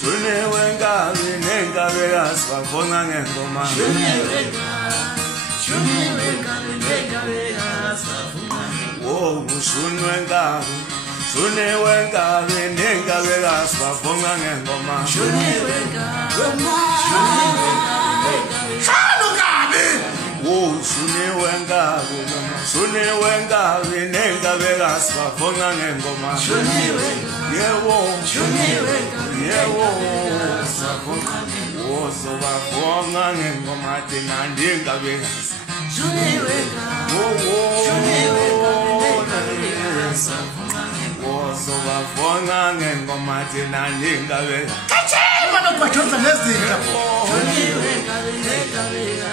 Shuni wenga nenga vega swafonga ngoma. Shuni wenga nenga vega swafonga. Oh, shuni wenga nenga vega swafonga ngoma. Shuni wenga. Oh, shuni wenga nenga vega swafonga ngoma. Shuni wenga. Yewo, swafonga. Oh, so wafonga ngoma tena nenga vega. Shuni wenga. Oh, so wafonga ngoma tena nenga vega. Kache, mano kwa chonza lezi. Shuni wenga nenga vega.